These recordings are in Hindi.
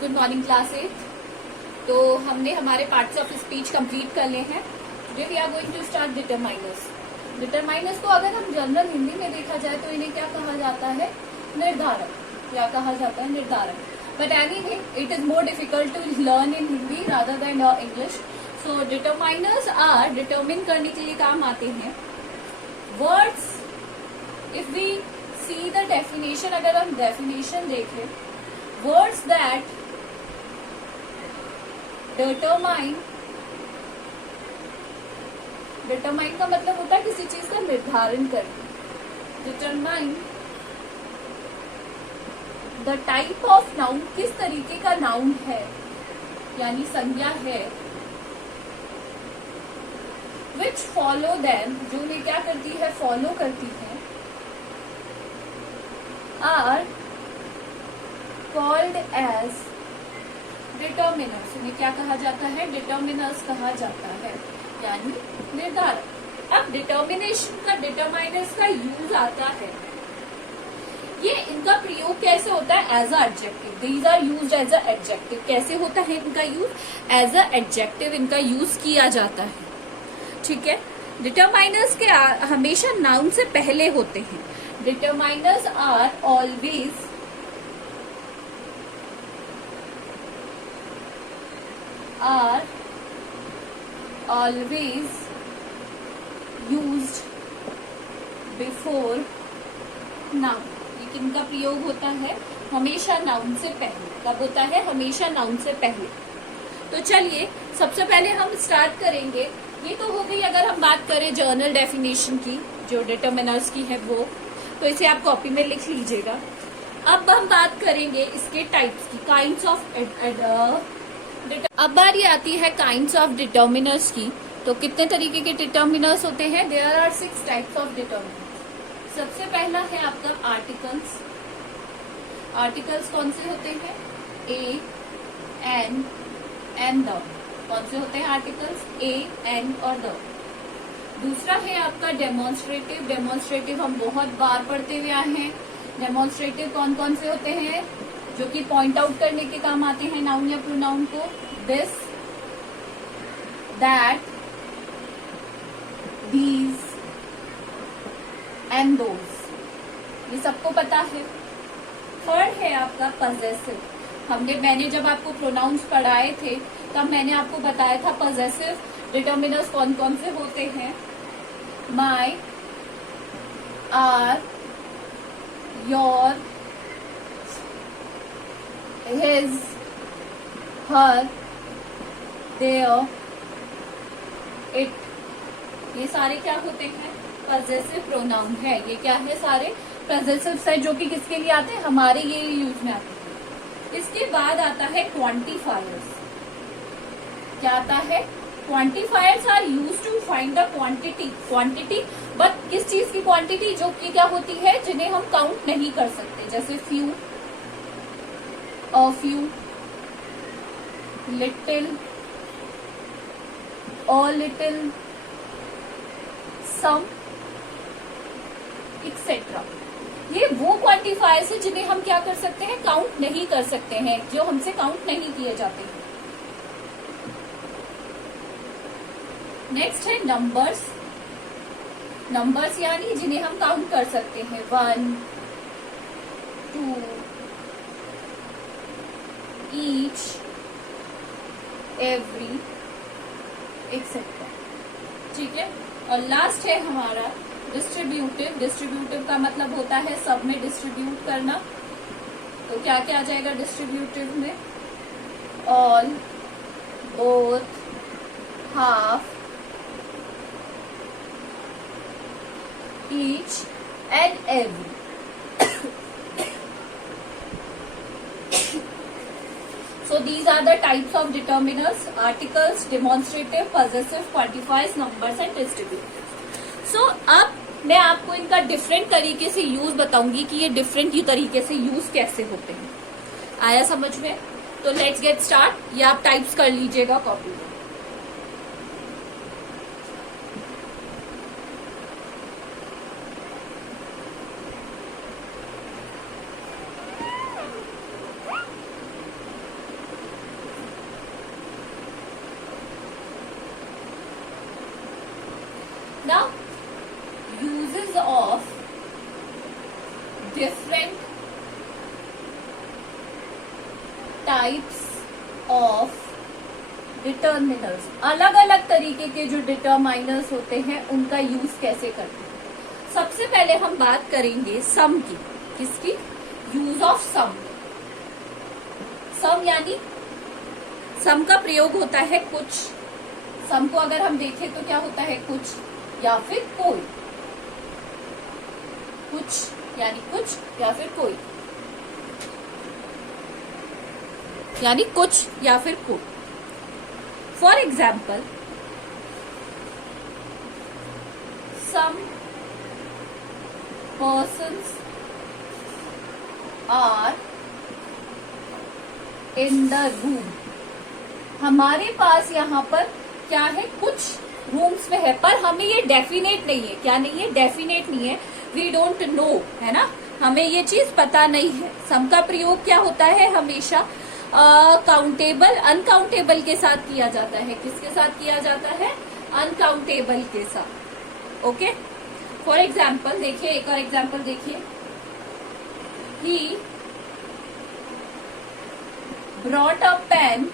Good morning class 8। तो हमने हमारे पार्ट्स ऑफ स्पीच कंप्लीट कर लिए हैं। Today we are going to start determiners. Determiners को अगर हम जनरल हिंदी में देखा जाए तो इन्हें क्या कहा जाता है? निर्धारक। क्या कहा जाता है? निर्धारक। But anyway it is more difficult to learn in Hindi rather than English. So determiners are determine करने के लिए काम आते हैं words. If we see the definition, अगर हम डेफिनेशन देखें, words that determine का मतलब होता है किसी चीज का निर्धारण करना। determine the type of noun, किस तरीके का नाउन है यानी संज्ञा है, which follow them, जो उन्हें क्या करती है? फॉलो करती है, are called as determiners। इन्हें क्या कहा जाता है? determiners कहा जाता है यानी निर्धारक। अब डिटर्मिनेशन का, डिटरमाइनर्स का यूज आता है, ये इनका प्रयोग कैसे होता है? As a adjective. These are used as a adjective. कैसे होता है इनका यूज? एज अ एडजेक्टिव इनका यूज किया जाता है। ठीक है। डिटरमाइनर्स के हमेशा नाउन से पहले होते हैं। Determiners are always used before noun। लेकिन इनका प्रयोग होता है हमेशा नाउन से पहले। कब होता है? हमेशा नाउन से पहले। तो चलिए सबसे पहले हम स्टार्ट करेंगे। ये तो हो गई अगर हम बात करें जर्नल डेफिनेशन की, जो डिटरमिनर्स की है वो, तो इसे आप कॉपी में लिख लीजिएगा। अब हम बात करेंगे इसके टाइप्स की, काइंड्स ऑफ। अब बारी आती है काइंड्स ऑफ डिटर्मिनर्स की। तो कितने तरीके के डिटर्मिनर्स होते हैं? There are 6 types of determiners. सबसे पहला है आपका आर्टिकल्स। आर्टिकल्स कौन से होते हैं? ए, एन, एंड द। कौन से होते हैं आर्टिकल्स? ए, एन और द। दूसरा है आपका डेमोन्स्ट्रेटिव। डेमोन्स्ट्रेटिव हम बहुत बार पढ़ते हुए आए हैं। डेमोन्स्ट्रेटिव कौन कौन से होते हैं? जो कि पॉइंट आउट करने के काम आते हैं नाउन या प्रोनाउन को। This, that, these and those, ये सबको पता है। थर्ड है आपका पजेसिव। मैंने जब आपको प्रोनाउंस पढ़ाए थे तब मैंने आपको बताया था पजेसिव डिटर्मिनर्स कौन कौन से होते हैं। My, our, your, his, her, their, it, ये सारे क्या होते हैं? पजेसिव प्रोनाउन है। ये क्या है? सारे पजेसिव है जो कि किसके लिए आते हैं? हमारे ये यूज में आते हैं। इसके बाद आता है क्वांटिफायर्स। क्या आता है? Quantifiers are use to find the quantity. Quantity, but किस चीज की क्वांटिटी? जो कि क्या होती है? जिन्हें हम काउंट नहीं कर सकते, जैसे few, a few, little, a little, some, etc. ये वो क्वांटिफायर्स है जिन्हें हम क्या कर सकते हैं? काउंट नहीं कर सकते हैं, जो हमसे काउंट नहीं किए जाते हैं। नेक्स्ट है नंबर्स। नंबर्स यानी जिन्हें हम काउंट कर सकते हैं। 1, 2, each, every, etc. ठीक है। और लास्ट है हमारा डिस्ट्रीब्यूटिव। डिस्ट्रीब्यूटिव का मतलब होता है सब में डिस्ट्रीब्यूट करना। तो क्या क्या आ जाएगा डिस्ट्रीब्यूटिव में? All, both, half, each and every. So these are the types of determiners: articles, demonstrative, possessive, quantifiers, numbers and distributive. So अब मैं आपको इनका डिफरेंट तरीके से यूज बताऊंगी कि ये डिफरेंट तरीके से यूज कैसे होते हैं। आया समझ में? तो लेट्स गेट स्टार्ट। ये आप टाइप्स कर लीजिएगा कॉपी में। Now uses of different types of determiners, अलग अलग तरीके के जो डिटर्माइनर्स होते हैं उनका यूज कैसे करते हैं। सबसे पहले हम बात करेंगे सम की। किसकी? Use of some. सम यानी सम का प्रयोग होता है कुछ। सम को अगर हम देखें तो क्या होता है? कुछ या फिर कोई। कुछ यानी कुछ या फिर कोई, यानी कुछ या फिर कोई। For example, some persons are in the room. हमारे पास यहाँ पर क्या है? कुछ रूम्स में है, पर हमें ये डेफिनेट नहीं है। क्या नहीं है? डेफिनेट नहीं है। वी डोंट नो, है ना, हमें ये चीज पता नहीं है। सम का प्रयोग क्या होता है? हमेशा काउंटेबल अनकाउंटेबल के साथ किया जाता है। किसके साथ किया जाता है? अनकाउंटेबल के साथ। ओके, फॉर एग्जाम्पल देखिए, एक और एग्जाम्पल देखिए। He brought a pen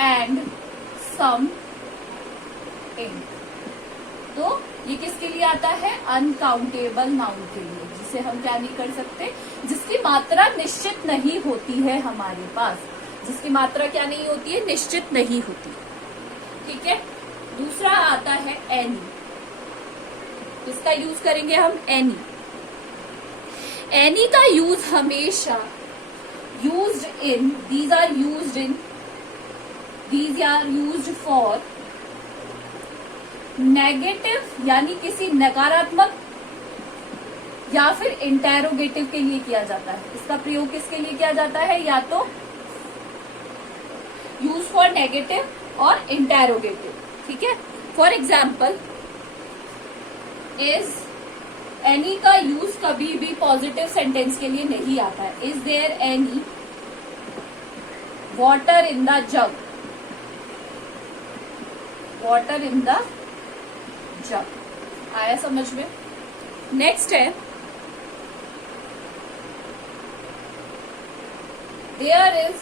and some ink. तो ये किसके लिए आता है? अनकाउंटेबल नाउन के लिए, जिसे हम क्या नहीं कर सकते, जिसकी मात्रा निश्चित नहीं होती है हमारे पास। जिसकी मात्रा क्या नहीं होती है? निश्चित नहीं होती। ठीक है। दूसरा आता है एनी। इसका यूज करेंगे हम एनी। एनी का यूज हमेशा used in, these are used for negative, यानी किसी नकारात्मक या फिर इंटेरोगेटिव के लिए किया जाता है। इसका प्रयोग किसके लिए किया जाता है? या तो यूज फॉर नेगेटिव और इंटेरोगेटिव। ठीक है। फॉर एग्जाम्पल, इज एनी का यूज कभी भी पॉजिटिव सेंटेंस के लिए नहीं आता है। Is there any water in the jug? Water in the jug. आया समझ में? नेक्स्ट है, there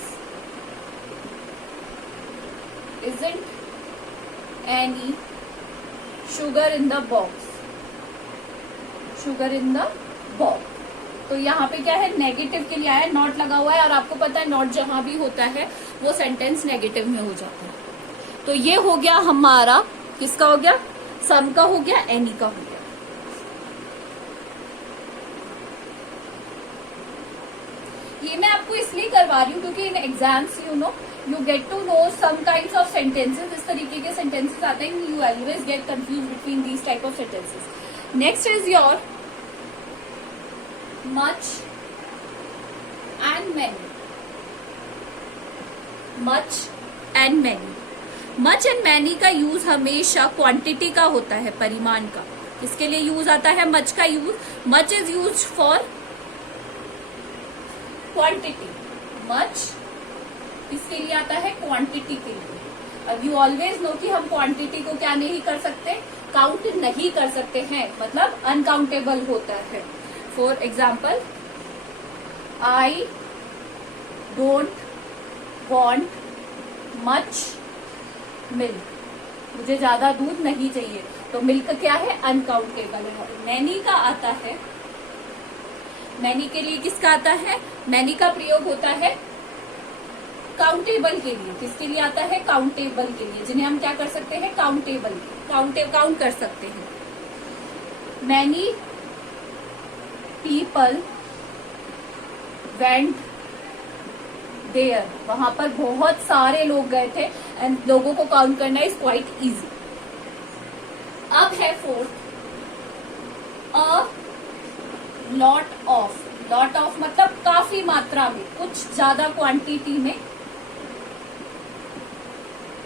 isn't any sugar in the box. sugar in the box. तो यहाँ पे क्या है? नेगेटिव के लिए आया, नॉट लगा हुआ है, और आपको पता है नॉट जहां भी होता है वो सेंटेंस नेगेटिव में हो जाता है। तो ये हो गया हमारा, किसका हो गया? सम का हो गया, एनी का हो गया। ये मैं आपको इसलिए करवा रही हूँ क्योंकि in exams you get to know some kinds of sentences. इस तरीके के सेंटेंसेस आते हैं, you always get confuse between these type of sentences. Next is your much and many. Much and many. Much and many का यूज हमेशा क्वांटिटी का होता है, परिमाण का। किसके लिए यूज आता है मच का use? Much is use for quantity. Much किसके लिए आता है? क्वांटिटी के लिए। अब यू ऑलवेज नो कि हम क्वांटिटी को क्या नहीं कर सकते? काउंट नहीं कर सकते हैं, मतलब अनकाउंटेबल होता है। For example, I don't want much milk. मुझे ज्यादा दूध नहीं चाहिए। तो मिल्क क्या है? अनकाउंटेबल है। मैनी का आता है, मैनी के लिए किसका आता है? मैनी का प्रयोग होता है काउंटेबल के लिए। किसके लिए आता है? काउंटेबल के लिए, जिन्हें हम क्या कर सकते हैं? काउंटेबल, काउंट कर सकते हैं। Many people went there. वहां पर बहुत सारे लोग गए थे, एंड लोगों को काउंट करना इज क्वाइट इजी। अब है fourth, a lot of. Lot of मतलब काफी मात्रा में, कुछ ज्यादा क्वांटिटी में,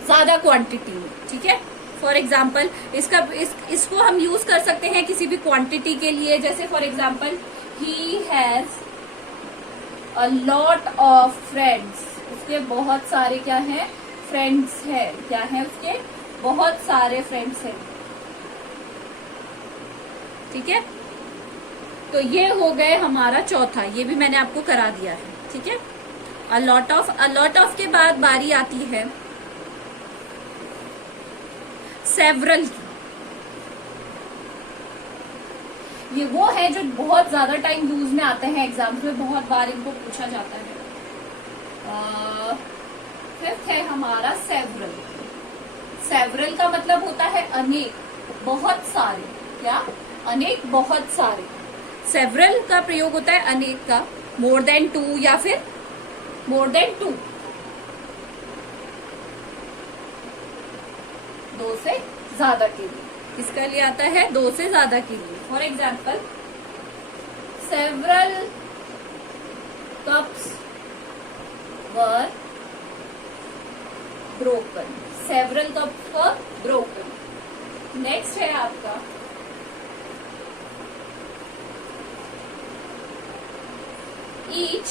ज्यादा क्वांटिटी में। ठीक है। फॉर एग्जाम्पल, इसको हम यूज कर सकते हैं किसी भी क्वांटिटी के लिए। जैसे for example, he has a lot of friends. उसके बहुत सारे क्या हैं? फ्रेंड्स है। क्या है उसके? बहुत सारे फ्रेंड्स हैं। ठीक है, तो ये हो गए हमारा चौथा, ये भी मैंने आपको करा दिया है। ठीक है, अ लॉट ऑफ के बाद बारी आती है सेवरल की। ये वो है जो बहुत ज्यादा टाइम यूज में आते हैं एग्जाम्स में, बहुत बार इनको पूछा जाता है। फिफ्थ है हमारा सेवरल। सेवरल का मतलब होता है अनेक, बहुत सारे। क्या? अनेक, बहुत सारे। सेवरल का प्रयोग होता है अनेक का, मोर देन टू या फिर मोर देन टू, दो से ज्यादा के लिए। इसका लिए आता है दो से ज्यादा के लिए। For example, several cups were broken. Several cups were broken. Next है आपका ईच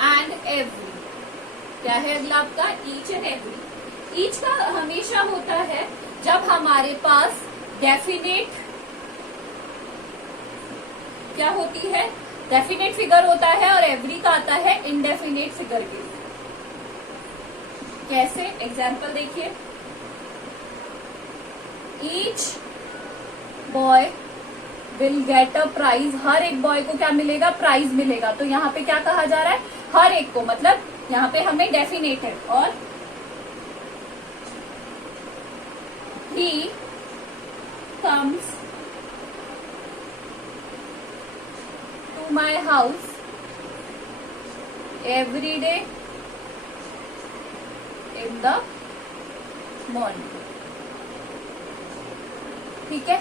एंड एवरी। क्या है अगला आपका? Each and every. ईच का हमेशा होता है जब हमारे पास डेफिनेट, क्या होती है? डेफिनेट फिगर होता है, और एवरी का आता है इनडेफिनेट फिगर के लिए। कैसे? एग्जाम्पल देखिए, each boy will get a prize. हर एक बॉय को क्या मिलेगा? प्राइज मिलेगा। तो यहाँ पे क्या कहा जा रहा है? हर एक को, मतलब यहाँ पे हमें डेफिनेट है। और he comes to my house every day in the morning। ठीक है,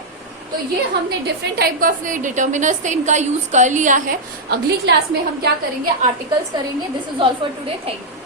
तो ये हमने डिफरेंट टाइप ऑफ डिटर्मिनर्स थे, इनका यूज कर लिया है। अगली क्लास में हम क्या करेंगे? आर्टिकल्स करेंगे। This is all for today. Thank you.